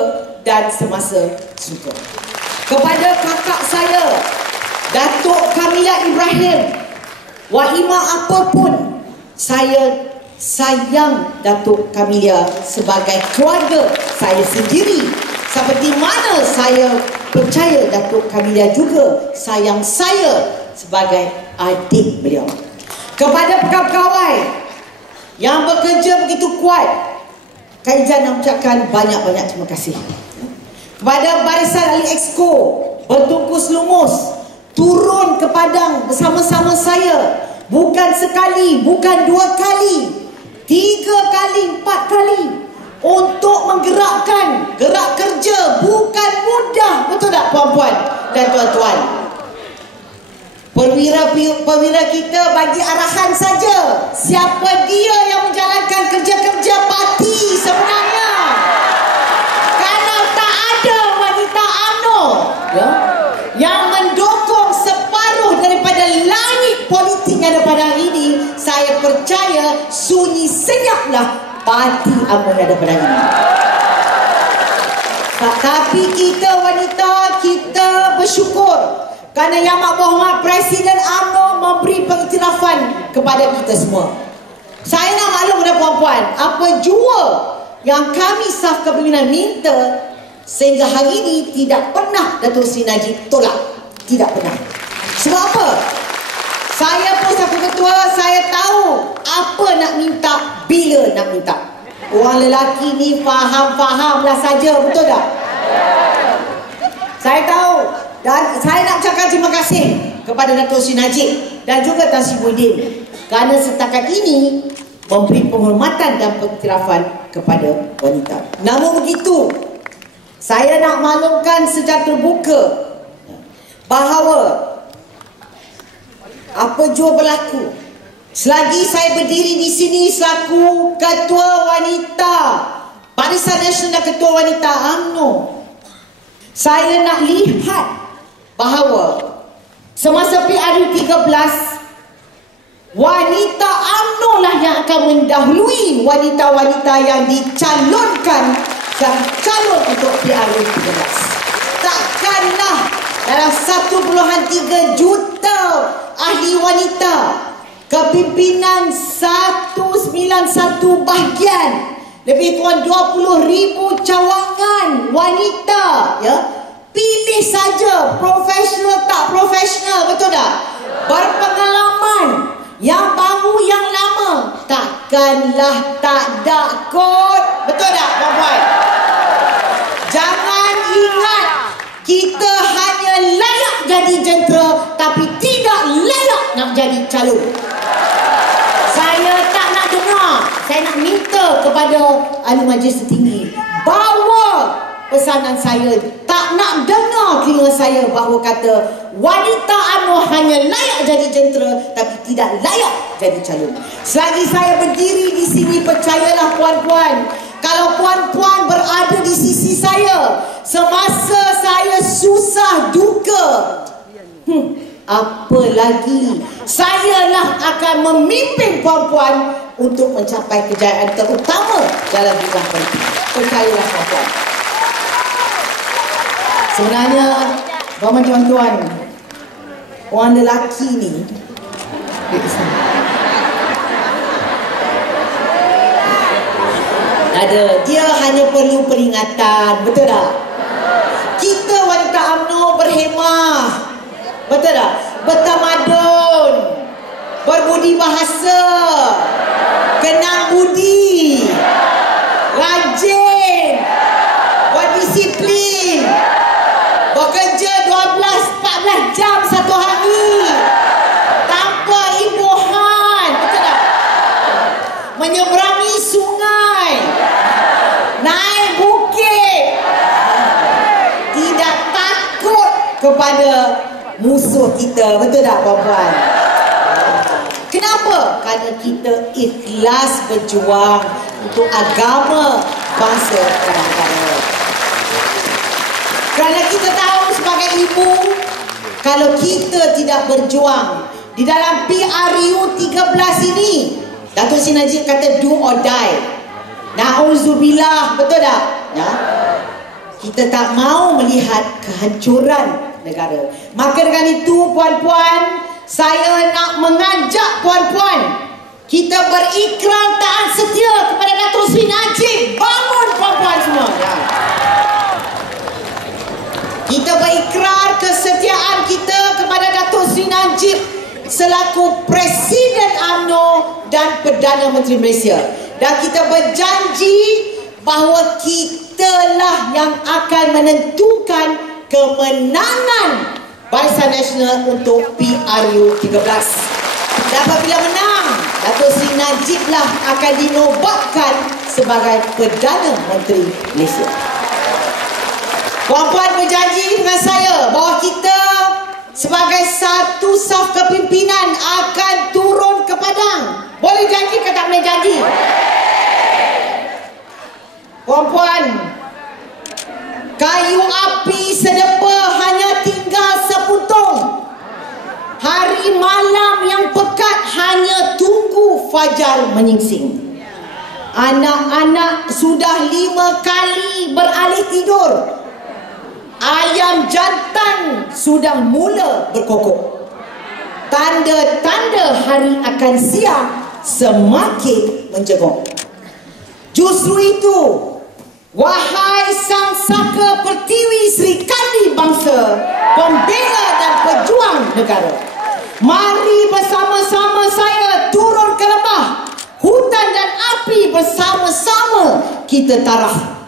dan semasa suka. Kepada kakak saya, Datuk Kamila Ibrahim, waimah apapun, saya sayang Datuk Kamila sebagai keluarga saya sendiri, seperti mana saya percaya Datuk Kamilia juga sayang saya sebagai adik beliau. Kepada pegawai yang bekerja begitu kuat, Kak Ijaz nak ucapkan banyak-banyak terima kasih. Kepada barisan ahli Exco bertungkus lumus turun ke padang bersama-sama saya, bukan sekali, bukan 2 kali, 3 kali, 4 kali, untuk menggerakkan gerak kerja. Bukan mudah, betul tak puan-puan dan tuan-tuan? Perwira kita bagi arahan saja. Siapa dia yang menjalankan kerja-kerja parti sebenarnya? Kalau tak ada wanita UMNO yang mendukung separuh daripada langit politik yang ada pada hari ini, saya percaya sunyi senyaplah parti UMNO yang ada pada hari ini. Tapi kita wanita, kita bersyukur kerana Yang Amat Berhormat Presiden UMNO memberi pengiktirafan kepada kita semua. Saya nak maklum kepada puan-puan, apa jua yang kami saf kepimpinan minta, sehingga hari ini tidak pernah Datuk Seri Najib tolak. Tidak pernah. Sebab apa? Saya pun satu ketua, saya tahu apa nak minta, bila nak minta. Orang lelaki ni faham-fahamlah saja, betul tak? Saya tahu. Dan saya nak ucapkan terima kasih kepada Datuk Seri Najib dan juga Tan Sri Muhyiddin kerana setakat ini memberi penghormatan dan pengiktirafan kepada wanita. Namun begitu, saya nak maklumkan secara terbuka bahawa apa jua berlaku, selagi saya berdiri di sini selaku Ketua Wanita Barisan Nasional dan Ketua Wanita UMNO, saya nak lihat bahawa semasa PRU 13, wanita UMNO lah yang akan mendahului wanita-wanita yang dicalonkan dan calon untuk PRU 13. Takkanlah dalam 1.3 juta ahli wanita, kepimpinan 191 bahagian, lebih kurang 20,000 cawangan wanita, ya, pilih saja profesional tak profesional, betul tak? Berpengalaman, yang baru yang lama, takkanlah tak ada kot, betul tak puan-puan? Jangan ingat kita hanya layak jadi jentera tapi tidak layak nak jadi calon. Saya tak nak dengar. Saya nak minta kepada Ahli Majlis Tertinggi, bawa pesanan saya. Tak nak dengar telinga saya bahawa kata wanita UMNO hanya layak jadi jentera tapi tidak layak jadi calon. Selagi saya berdiri di sini, percayalah puan-puan, kalau puan-puan berada di sisi saya semasa saya susah duka, apa lagi, sayalah akan memimpin puan-puan untuk mencapai kejayaan terutama dalam bidang politik. Percayalah puan-puan. Sebenarnya, tuan-tuan, orang lelaki ni ada, dia hanya perlu peringatan, betul tak? Kita wanita UMNO berhemah, betul tak? Bertamadun, berbudi bahasa, kenal budi, rajin, berdisiplin, bekerja 12-14 jam satu hari tanpa imbuhan, betul tak? Menyeberangi sungai, naik bukit, tidak takut kepada musuh kita, betul tak puan-puan? Kenapa? Kerana kita ikhlas berjuang untuk agama, bangsa dan negara. Kerana kita tahu sebagai ibu, kalau kita tidak berjuang di dalam PRU 13 ini, Datuk Seri Najib kata do or die. Na'udzubillah, betul tak? Ya? Kita tak mau melihat kehancuran negara. Maka dengan itu puan-puan, saya nak mengajak puan-puan, kita berikrar taat setia kepada Datuk Seri Najib. Bangun puan-puan semua. Ya. Kita kita berikrar kesetiaan kita kepada Datuk Seri Najib selaku Presiden UMNO dan Perdana Menteri Malaysia. Dan kita berjanji bahawa kitalah yang akan menentukan kemenangan Barisan Nasional untuk PRU 13. Dan apabila menang, Datuk Seri Najib lah akan dinobatkan sebagai Perdana Menteri Malaysia. Puan-puan berjanji dengan saya bahawa kita sebagai satu saf kepimpinan akan turun ke padang. Boleh janji ke tak boleh janji? Puan-puan, kayu api sedepa hanya tinggal seputung. Hari malam yang pekat hanya tunggu fajar menyingsing. Anak-anak sudah 5 kali beralih tidur. Ayam jantan sudah mula berkokok. Tanda-tanda hari akan siang semakin menjenguk. Justru itu, wahai Sang Saka Pertiwi Sri Kandi Bangsa, pembela dan pejuang negara, mari bersama-sama saya turun ke lembah. Hutan dan api bersama-sama kita tarah.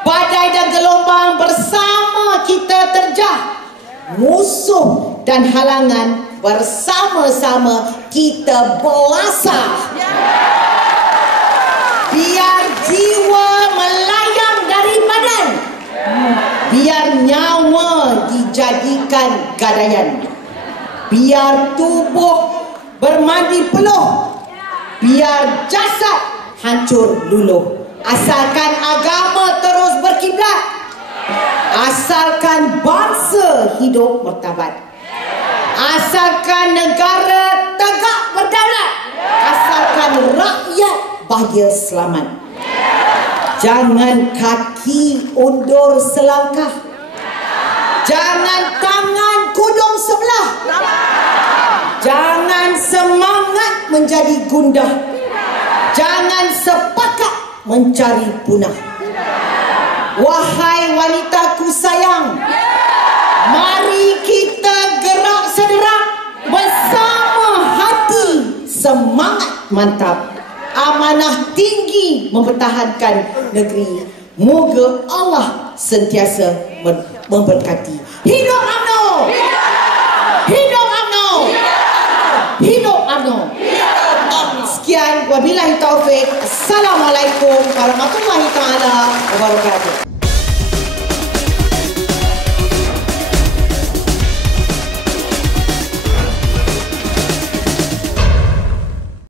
Badai dan gelombang bersama kita terjah. Musuh dan halangan bersama-sama kita belasah. Biar jiwa melayang dari badan, biar nyawa dijadikan gadaian. Biar tubuh bermandi peluh, biar jasad hancur luluh. Asalkan agama terus berkiblat, asalkan bangsa hidup martabat, asalkan negara tegak berdaulat, asalkan rakyat bahagia selamat. Jangan kaki undur selangkah, jangan tangan kudung sebelah, jangan semangat menjadi gundah, jangan sepakat mencari punah. Wahai wanitaku sayang, mari kita gerak sederak bersama hati semangat mantap, amanah tinggi mempertahankan negeri. Moga Allah sentiasa memberkati. Hidup UMNO! Hidup UMNO! Hidup UMNO! Sekian, wabillahi taufik. Assalamualaikum warahmatullahi taala wabarakatuh.